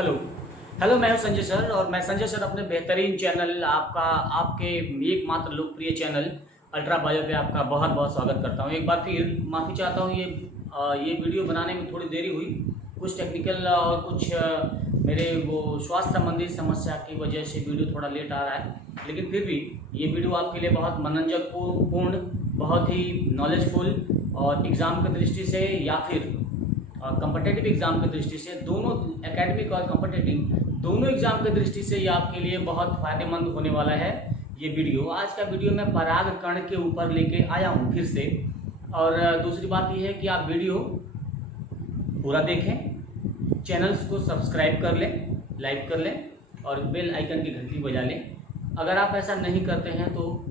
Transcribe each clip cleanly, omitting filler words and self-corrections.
Hello hello, मैं हूं Sanjay sir और मैं संजय सर अपने बेहतरीन चैनल आपके एकमात्र लोकप्रिय चैनल अल्ट्रा बायो पे आपका बहुत बहुत स्वागत करता हूं। एक बार फिर माफ़ी चाहता हूं, ये वीडियो बनाने में थोड़ी देरी हुई। कुछ टेक्निकल और कुछ मेरे वो स्वास्थ्य संबंधी समस्या की वजह से वीडियो थोड़ा लेट आ रहा है, लेकिन फिर भी ये वीडियो आपके लिए बहुत मनोरंजकपूर्ण, बहुत ही नॉलेजफुल और एग्ज़ाम की दृष्टि से या फिर कॉम्पिटिटिव एग्जाम की दृष्टि से, दोनों एकेडमिक और कॉम्पिटिटिव दोनों एग्जाम की दृष्टि से ये आपके लिए बहुत फायदेमंद होने वाला है। ये वीडियो, आज का वीडियो मैं पराग कण के ऊपर लेके आया हूँ फिर से। और दूसरी बात ये है कि आप वीडियो पूरा देखें, चैनल्स को सब्सक्राइब कर लें, लाइक कर लें और बेल आइकन की घंटी बजा लें। अगर आप ऐसा नहीं करते हैं तो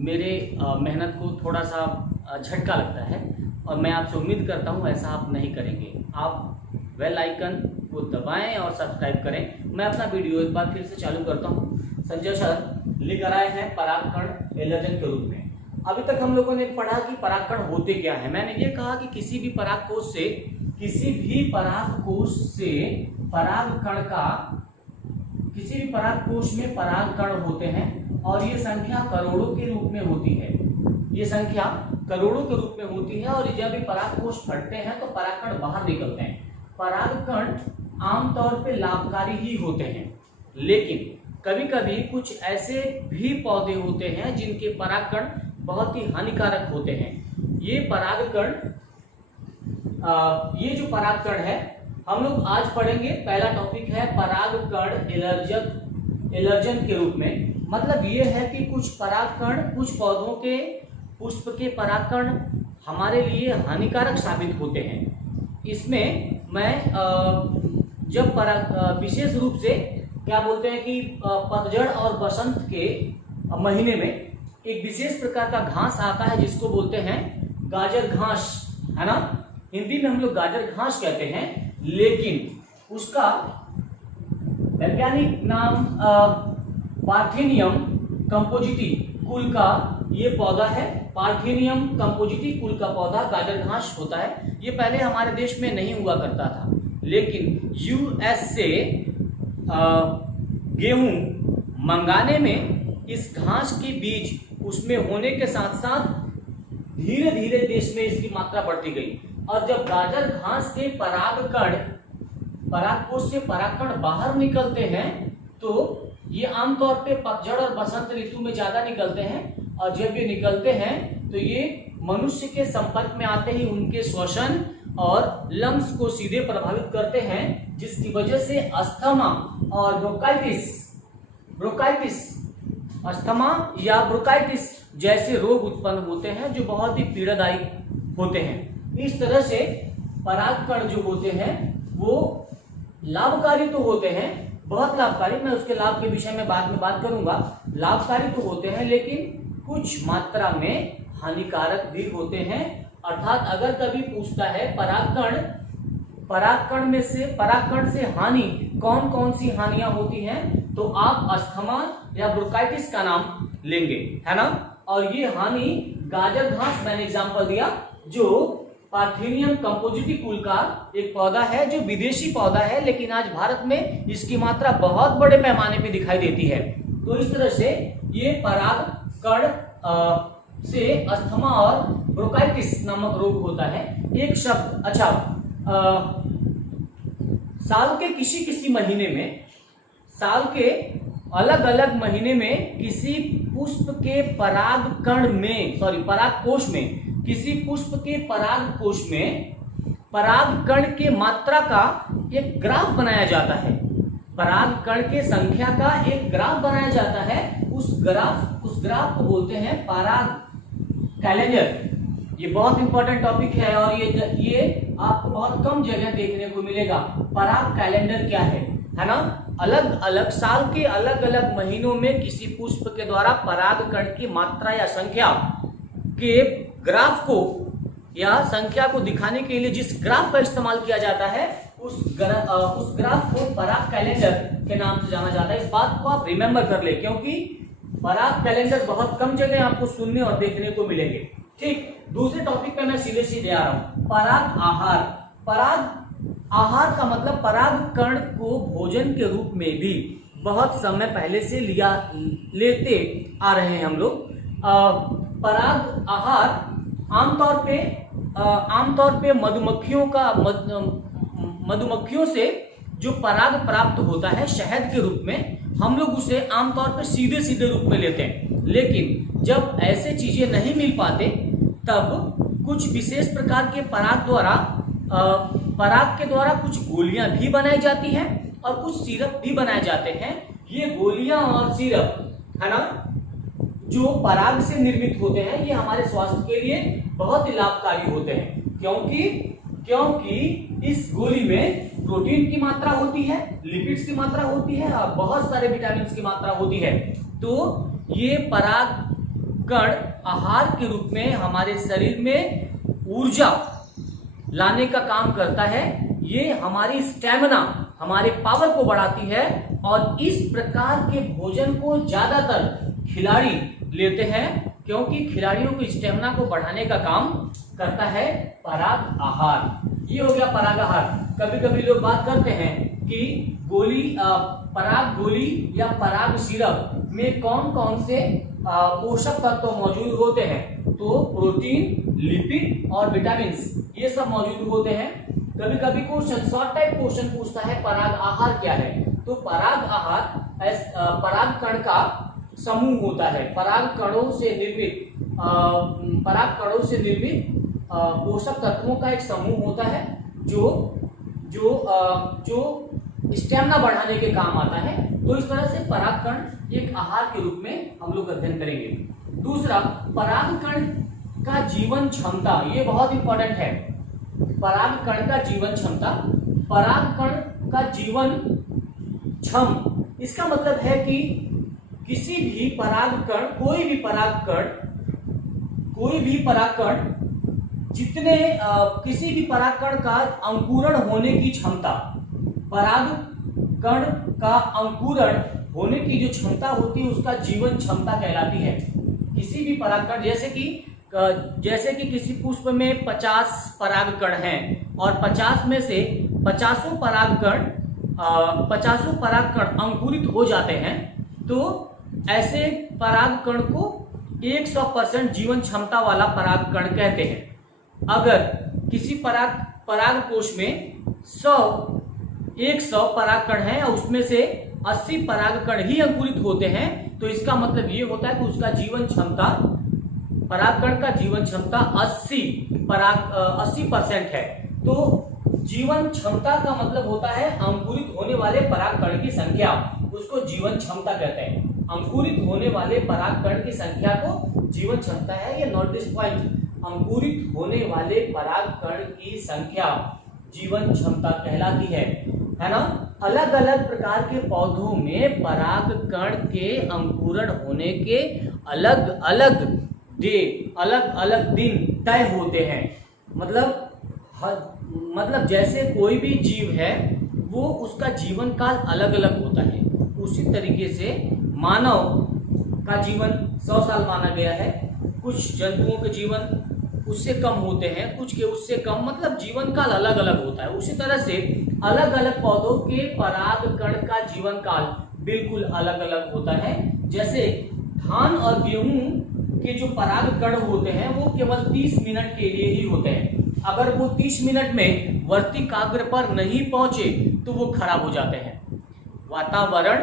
मेरे मेहनत को थोड़ा सा झटका लगता है और मैं आपसे उम्मीद करता हूं ऐसा आप नहीं करेंगे। आप बेल आइकन को दबाएं और सब्सक्राइब करें। मैं अपना वीडियो एक बार फिर से चालू करता हूं। संजय सर लेकर आए हैं परागकण एलर्जन के रूप में। अभी तक हम लोगों ने पढ़ा कि परागकण होते क्या है। मैंने ये कहा कि किसी भी परागकोश में परागकण होते हैं और ये संख्या करोड़ों के रूप में होती है। ये संख्या करोड़ों के रूप में होती है और जब भी परागकोश फटते हैं तो परागकण बाहर निकलते हैं। परागकण आमतौर पे लाभकारी ही होते हैं, लेकिन कभी कभी कुछ ऐसे भी पौधे होते हैं जिनके परागकण बहुत ही हानिकारक होते हैं। ये जो परागकण है हम लोग आज पढ़ेंगे। पहला टॉपिक है परागकण एलर्जन के रूप में। मतलब ये है कि कुछ परागकण, कुछ पौधों के पुष्प के परागकण हमारे लिए हानिकारक साबित होते हैं। इसमें मैं जब विशेष रूप से क्या बोलते हैं कि पतझड़ और बसंत के महीने में एक विशेष प्रकार का घास आता है जिसको बोलते हैं गाजर घास, है ना। हिंदी में हम लोग गाजर घास कहते हैं, लेकिन उसका वैज्ञानिक नाम पार्थेनियम कंपोजिटी कुल का ये पौधा है। पार्थेनियम कंपोजिटी कुल का पौधा गाजर घास होता है। ये पहले हमारे देश में नहीं हुआ करता था, लेकिन यूएस से गेहूं मंगाने में इस घास के बीज उसमें होने के साथ साथ धीरे धीरे देश में इसकी मात्रा बढ़ती गई। और जब गाजर घास के परागकोश से परागकण बाहर निकलते हैं तो ये आमतौर पे पतझड़ और बसंत ऋतु में ज्यादा निकलते हैं। और जब ये निकलते हैं तो ये मनुष्य के संपर्क में आते ही उनके श्वसन और लंग्स को सीधे प्रभावित करते हैं, जिसकी वजह से अस्थमा और ब्रोंकाइटिस जैसे रोग उत्पन्न होते हैं जो बहुत ही पीड़ादायी होते हैं। इस तरह से परागकण जो होते हैं वो लाभकारी तो होते हैं, बहुत लाभकारी। मैं उसके लाभ के विषय में बाद में बात करूंगा। लाभकारी तो होते हैं लेकिन कुछ मात्रा में हानिकारक भी होते हैं। अर्थात अगर कभी पूछता है परागकण से हानि कौन कौन सी हानियां होती हैं, तो आप अस्थमा या ब्रोंकाइटिस का नाम लेंगे, है ना। और ये हानि गाजर घास मैंने एग्जांपल दिया, जो पार्थेनियम कंपोजिटी कुल का एक पौधा है, जो विदेशी पौधा है, लेकिन आज भारत में इसकी मात्रा बहुत बड़े पैमाने पे दिखाई देती है। तो इस तरह से ये परागकण से अस्थमा और ब्रोंकाइटिस नामक रोग होता है। एक शब्द, अच्छा, साल के किसी महीने में, साल के अलग अलग महीने में किसी पुष्प के परागकोश में, किसी पुष्प के परागकोश में परागकण के मात्रा का एक ग्राफ बनाया जाता है। परागकण के संख्या का एक ग्राफ बनाया जाता है। उस ग्राफ को बोलते हैं पराग कैलेंडर। ये बहुत इंपॉर्टेंट टॉपिक है और ये आपको बहुत कम जगह देखने को मिलेगा। पराग कैलेंडर क्या है ना। अलग अलग साल के अलग अलग महीनों में किसी पुष्प के द्वारा परागकण की मात्रा या संख्या के ग्राफ को या संख्या को दिखाने के लिए जिस ग्राफ का इस्तेमाल किया जाता है उस ग्राफ को पराग कैलेंडर के नाम से जाना जाता है। इस बात को आप रिमेंबर कर ले, क्योंकि पराग कैलेंडर बहुत कम जगह आपको सुनने और देखने को मिलेंगे। ठीक, दूसरे टॉपिक पे मैं सीधे आ रहा हूं, पराग आहार। पराग आहार का मतलब परागकण को भोजन के रूप में भी बहुत समय पहले से लेते आ रहे हैं हम लोग। पराग आहार आमतौर पे मधुमक्खियों से जो पराग प्राप्त होता है शहद के रूप में, हम लोग उसे आमतौर पर सीधे सीधे रूप में लेते हैं। लेकिन जब ऐसे चीजें नहीं मिल पाते तब कुछ विशेष प्रकार के पराग के द्वारा कुछ गोलियां भी बनाई जाती हैं और कुछ सिरप भी बनाए जाते हैं। ये गोलियां और सिरप है ना, जो पराग से निर्मित होते हैं, ये हमारे स्वास्थ्य के लिए बहुत ही लाभकारी होते हैं, क्योंकि इस गोली में प्रोटीन की मात्रा होती है, लिपिड्स की मात्रा होती है और बहुत सारे विटामिन की मात्रा होती है। तो ये परागकण आहार के रूप में हमारे शरीर में ऊर्जा लाने का काम करता है। ये हमारी स्टैमिना, हमारे पावर को बढ़ाती है और इस प्रकार के भोजन को ज्यादातर खिलाड़ी लेते हैं, क्योंकि खिलाड़ियों की स्टैमिना को बढ़ाने का काम करता है पराग आहार। ये हो गया पराग आहार। कभी कभी लोग बात करते हैं कि पराग गोली या पराग सिरप में कौन कौन से पोषक तत्व मौजूद होते हैं। तो प्रोटीन, लिपिड और विटामिन ये सब मौजूद होते हैं। कभी कभी क्वेश्चन, शॉर्ट टाइप क्वेश्चन पूछता है पराग आहार क्या है। तो पराग आहार पराग कण का समूह होता है, पराग कणों से निर्मित पोषक तत्वों का एक समूह होता है जो स्टैमिना बढ़ाने के काम आता है। तो इस तरह से परागकण एक आहार के रूप में हम लोग अध्ययन करेंगे। दूसरा, परागकण का जीवन क्षमता, ये बहुत इंपॉर्टेंट है। परागकण का जीवन क्षमता, परागकण का जीवन क्षम, इसका मतलब है कि किसी भी परागकण, कोई भी परागकण जितने किसी भी परागकण का अंकुरण होने की क्षमता, परागकण का अंकुरण होने की जो क्षमता होती है उसका जीवन क्षमता कहलाती है। किसी भी परागकण, जैसे कि किसी पुष्प में 50 परागकण हैं और 50 में से 50 परागकण अंकुरित हो जाते हैं, तो ऐसे परागकण को 100% जीवन क्षमता वाला परागकण कहते हैं। अगर किसी पराग कोश में 100 परागकण हैं और उसमें से 80 परागकण ही अंकुरित होते हैं, तो इसका मतलब ये होता है कि उसका जीवन क्षमता, परागकण का जीवन क्षमता 80% है। तो जीवन क्षमता का मतलब होता है अंकुरित होने वाले परागकण की संख्या, उसको जीवन क्षमता कहते हैं। अंकुरित होने वाले परागकण की संख्या को जीवन क्षमता है। ये नोट दिस पॉइंट, अंकुरित होने वाले परागकण की संख्या जीवन क्षमता कहलाती है ना। अलग अलग प्रकार के पौधों में परागकण के अंकुरण होने के अलग अलग दिन तय होते हैं। मतलब जैसे कोई भी जीव है वो उसका जीवन काल अलग अलग होता है, उसी तरीके से मानव का जीवन 100 साल माना गया है। कुछ जंतुओं के जीवन उससे कम होते हैं, कुछ के उससे कम, मतलब जीवन काल अलग अलग होता है। उसी तरह से अलग अलग पौधों के परागकण का जीवन काल बिल्कुल अलग अलग होता है। जैसे धान और गेहूं के जो परागकण होते हैं वो केवल 30 मिनट के लिए ही होते हैं। अगर वो 30 मिनट में वर्तिकाग्र पर नहीं पहुंचे तो वो खराब हो जाते हैं, वातावरण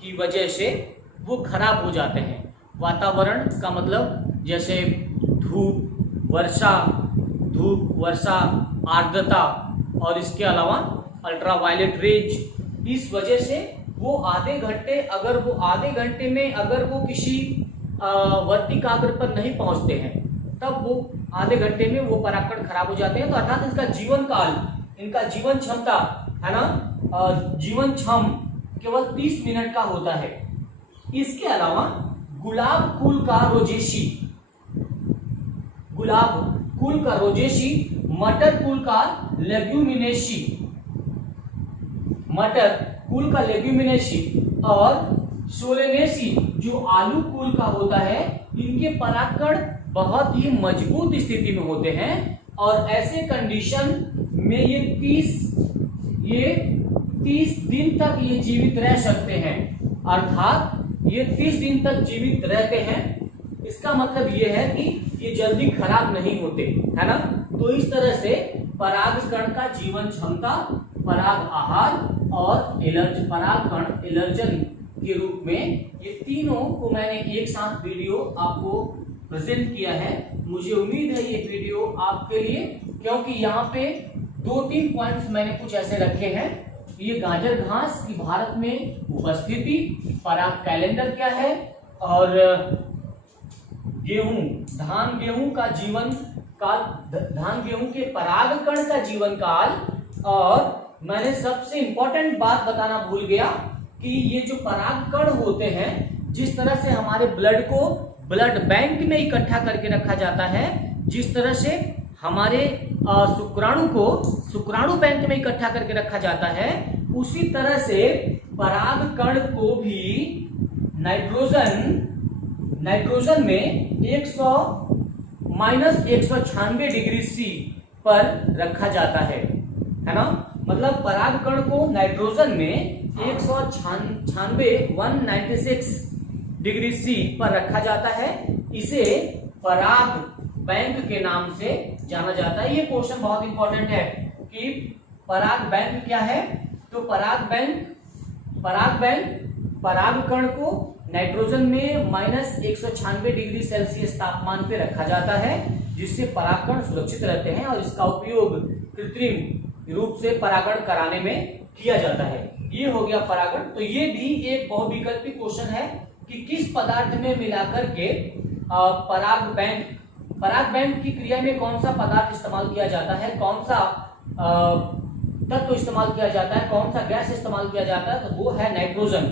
की वजह से वो खराब हो जाते हैं। वातावरण का मतलब जैसे धूप, वर्षा, आर्द्रता और इसके अलावा अल्ट्रावायलेट रेज, इस वजह से वो आधे घंटे में अगर वो किसी वर्तिकाग्र पर नहीं पहुंचते हैं तब वो आधे घंटे में वो परागकण खराब हो जाते हैं। तो अर्थात इसका जीवन काल, इनका जीवन क्षमता है ना, जीवन क्षम केवल 30 मिनट का होता है। इसके अलावा गुलाब कुल का रोजेशी, मटर कुल का लेग्यूमिनेसी और सोलेनेसी जो आलू कुल का होता है, इनके परागकण बहुत ही मजबूत स्थिति में होते हैं और ऐसे कंडीशन में ये ये 30 दिन तक ये जीवित रह सकते हैं, अर्थात ये 30 दिन तक जीवित रहते हैं। इसका मतलब ये है कि ये जल्दी खराब नहीं होते, है ना। तो इस तरह से परागकण का जीवन क्षमता, पराग आहार और परागकण एलर्जन के रूप में, ये तीनों को मैंने एक साथ वीडियो आपको प्रेजेंट किया है। मुझे उम्मीद है ये वीडियो आपके लिए, क्योंकि यहाँ पे 2-3 पॉइंट्स मैंने कुछ ऐसे रखे हैं। ये गाजर घास की भारत में उपस्थिति, पराग कैलेंडर क्या है, और धान गेहूं का जीवन काल, धान गेहूं के परागकण का जीवन काल, और मैंने सबसे इंपॉर्टेंट बात बताना भूल गया कि ये जो परागकण होते हैं, जिस तरह से हमारे ब्लड को ब्लड बैंक में इकट्ठा करके रखा जाता है, जिस तरह से हमारे शुक्राणु को शुक्राणु बैंक में इकट्ठा करके रखा जाता है, उसी तरह से परागकण को भी नाइट्रोजन में 196 डिग्री सी पर रखा जाता है ना। मतलब परागकण को नाइट्रोजन में 196 डिग्री सी पर रखा जाता है। इसे पराग बैंक के नाम से जाना जाता है। ये क्वेश्चन बहुत इंपॉर्टेंट है कि पराग बैंक क्या है। तो पराग बैंक परागकण को नाइट्रोजन में -196 डिग्री सेल्सियस तापमान पे रखा जाता है, जिससे परागकण सुरक्षित रहते हैं, और इसका उपयोग कृत्रिम रूप से परागण कराने में किया जाता है। ये हो गया परागण। तो ये भी एक बहुविकल्पी क्वेश्चन है कि किस पदार्थ में मिलाकर के पराग बैंक की क्रिया में कौन सा पदार्थ इस्तेमाल किया जाता है, कौन सा तत्व इस्तेमाल किया जाता है, कौन सा गैस इस्तेमाल किया जाता है। तो वो है नाइट्रोजन।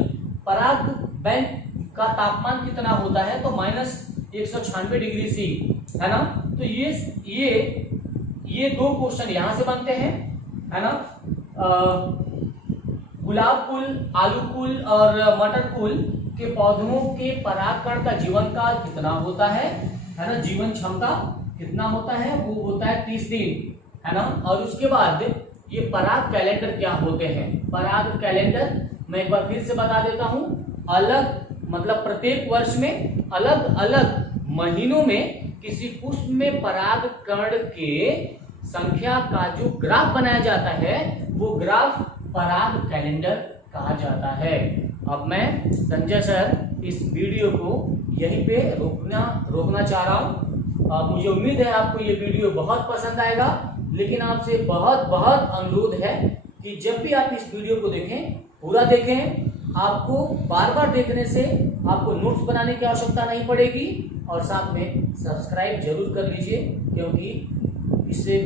पराग बैंक का तापमान कितना होता है, तो -196 डिग्री सी, है ना। तो ये 2 क्वेश्चन यहां से बनते हैं, है ना। गुलाब फूल, आलू फूल और मटर फूल के पौधों के परागकण का जीवन काल कितना होता है ना, जीवन क्षमता कितना होता है, वो होता है 30 दिन, है ना। और उसके बाद ये पराग कैलेंडर क्या होते हैं। पराग कैलेंडर मैं एक बार फिर से बता देता हूं। अलग मतलब प्रत्येक वर्ष में अलग अलग महीनों में किसी पुष्प में परागकण के संख्या का जो ग्राफ बनाया जाता है, वो ग्राफ पराग कैलेंडर कहा जाता है। अब मैं संजय सर इस वीडियो को यहीं पे रोकना चाह रहा हूं। मुझे उम्मीद है आपको ये वीडियो बहुत पसंद आएगा, लेकिन आपसे बहुत अनुरोध है कि जब भी आप इस वीडियो को देखें, पूरा देखें। आपको बार बार देखने से आपको नोट्स बनाने की आवश्यकता नहीं पड़ेगी, और साथ में सब्सक्राइब जरूर कर लीजिए, क्योंकि इससे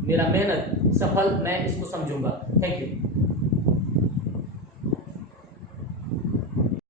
मेरा मेहनत सफल मैं इसको समझूंगा। Thank you.